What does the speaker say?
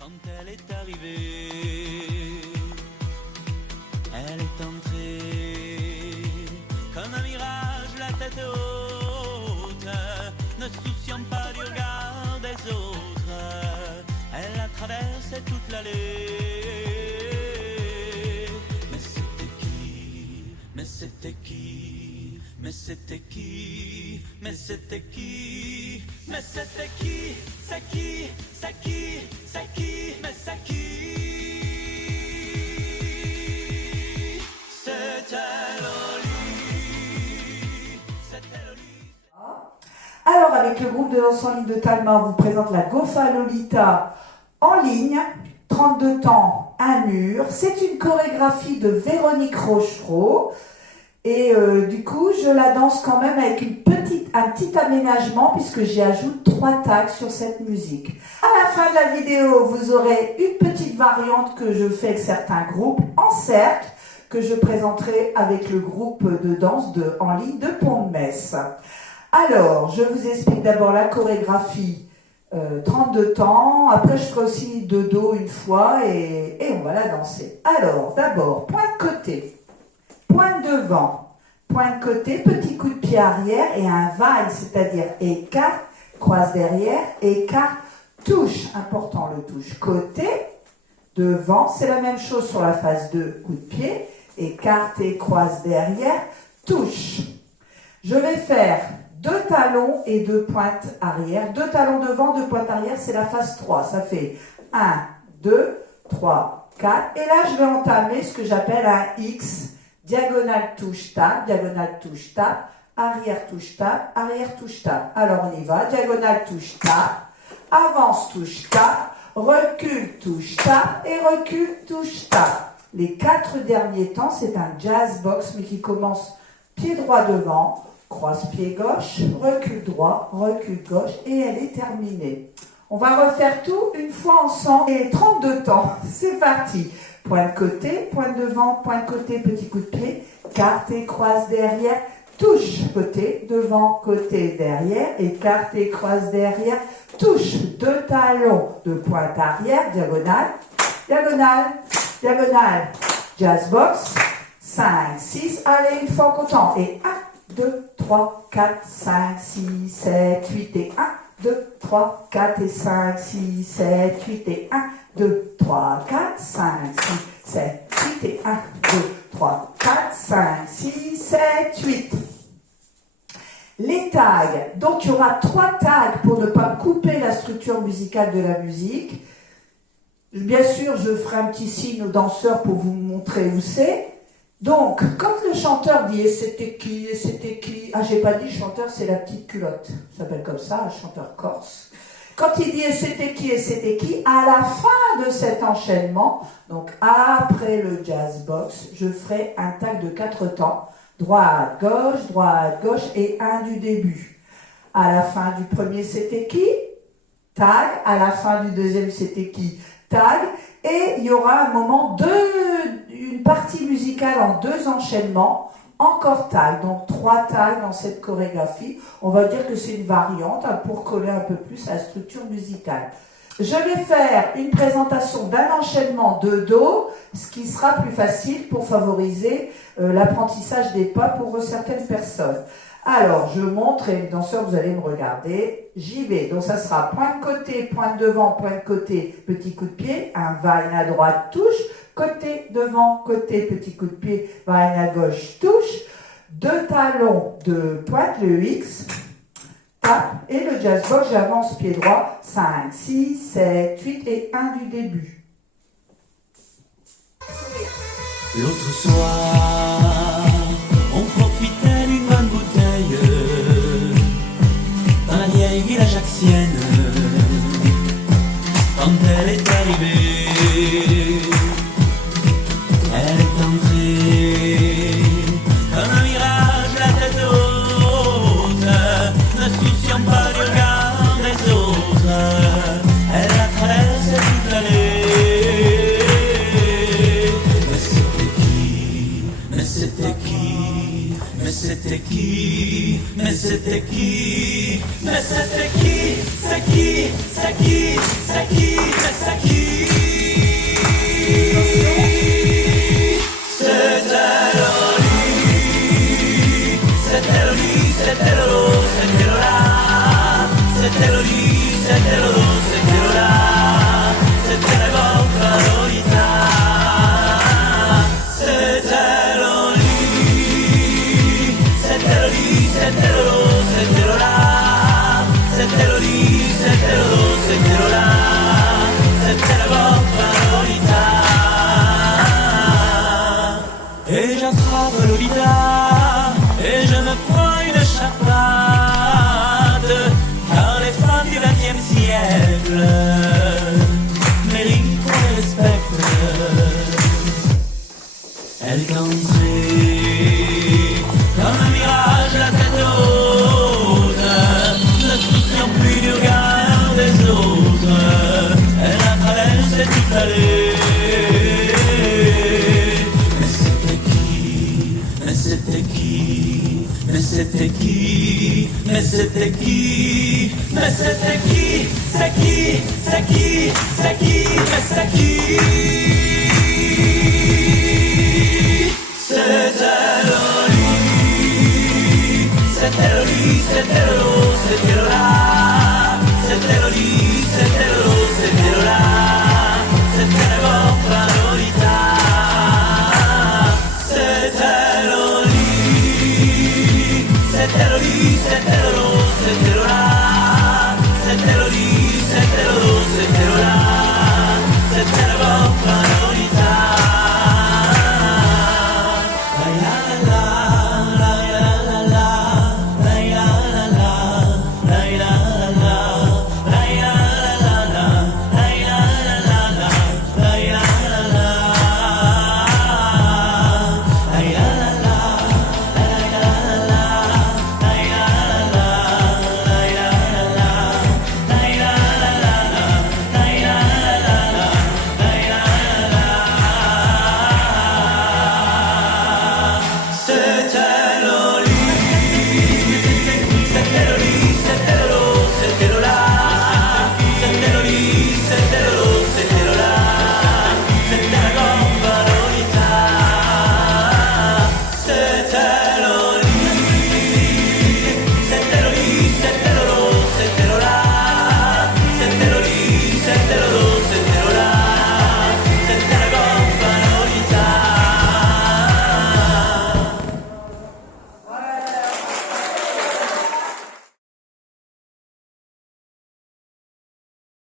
Quand elle est arrivée, elle est entrée comme un mirage, la tête haute, ne se souciant pas du regard des autres. Elle a traversé toute l'allée. Mais c'était qui? Mais c'était qui? Mais c'était qui? Mais c'était qui? Mais c'était qui? C'est qui? C'est qui? C'est qui? Mais c'est qui? C'était Loli. C'était Loli. Alors, avec le groupe de danse en ligne de Talma, on vous présente la Gofa Lolita en ligne, 32 temps, un mur. C'est une chorégraphie de Véronique Rochereau. Et du coup, je la danse quand même avec un petit aménagement puisque j'y ajoute 3 tags sur cette musique. À la fin de la vidéo, vous aurez une petite variante que je fais avec certains groupes en cercle que je présenterai avec le groupe de danse en ligne de Pont-de-Metz. Alors, je vous explique d'abord la chorégraphie 32 temps. Après, je ferai aussi de dos une fois et on va la danser. Alors, d'abord, point de côté. Pointe devant, pointe côté, petit coup de pied arrière et un vague, c'est-à-dire écart, croise derrière, écart, touche, important le touche, côté, devant, c'est la même chose sur la phase 2, coup de pied, écarte et croise derrière, touche. Je vais faire 2 talons et 2 pointes arrière, 2 talons devant, 2 pointes arrière, c'est la phase 3, ça fait 1, 2, 3, 4, et là je vais entamer ce que j'appelle un X, diagonale touche tape, arrière touche tape, arrière touche tape. Alors on y va, diagonale touche tape, avance touche tape, recule touche tape et recule touche tape. Les 4 derniers temps, c'est un jazz box mais qui commence pied droit devant, croise pied gauche, recule droit, recule gauche et elle est terminée. On va refaire tout une fois ensemble et 32 temps. C'est parti. Pointe côté, pointe devant, pointe côté, petit coup de pied, carte et croise derrière, touche côté, devant, côté, derrière, écarte et croise derrière, touche, 2 talons de pointe arrière, diagonale, diagonale, diagonale, jazz box, 5, 6, allez, une fois en comptant, et 1, 2, 3, 4, 5, 6, 7, 8, et 1, 2, 3, 4 et 5, 6, 7, 8 et 1, 2, 3, 4, 5, 6, 7, 8 et 1, 2, 3, 4, 5, 6, 7, 8. Les tags, donc il y aura 3 tags pour ne pas couper la structure musicale de la musique. Bien sûr, je ferai un petit signe aux danseurs pour vous montrer où c'est. Donc, quand le chanteur dit « et c'était qui, et c'était qui ?» Ah, j'ai pas dit chanteur, c'est la petite culotte. Ça s'appelle comme ça, un chanteur corse. Quand il dit « et c'était qui, à la fin de cet enchaînement, donc après le jazz box, je ferai un tag de 4 temps. Droite, gauche et un du début. À la fin du premier, c'était qui? Tag. À la fin du deuxième, c'était qui? Tag. Et il y aura un moment une partie musicale en 2 enchaînements, encore tag, donc 3 tags dans cette chorégraphie. On va dire que c'est une variante pour coller un peu plus à la structure musicale. Je vais faire une présentation d'un enchaînement de do, ce qui sera plus facile pour favoriser l'apprentissage des pas pour certaines personnes. Alors, je montre et les danseurs, vous allez me regarder. J'y vais. Donc, ça sera pointe côté, pointe devant, pointe côté, petit coup de pied, un va-in à droite, touche, côté, devant, côté, petit coup de pied, va-in à gauche, touche, 2 talons de pointe, le X, tape, et le jazz box, j'avance pied droit, 5, 6, 7, 8 et 1 du début. L'autre soir, on profitait d'une bonne bouteille dans la vieille ville ajaxienne. Quand elle est arrivée, elle est entrée comme un mirage, la tête haute, ne souciant pas du regard des autres. Elle a traversé toute l'allée. Mais c'était qui? Mais c'était qui? Mais c'était qui? Mais c'était qui? Mais c'était qui? C'est qui? C'est qui? C'est qui? Mais c'est qui? c'était qui? Mais c'était qui? C'est qui? C'est qui? C'est qui? Mais c'est qui?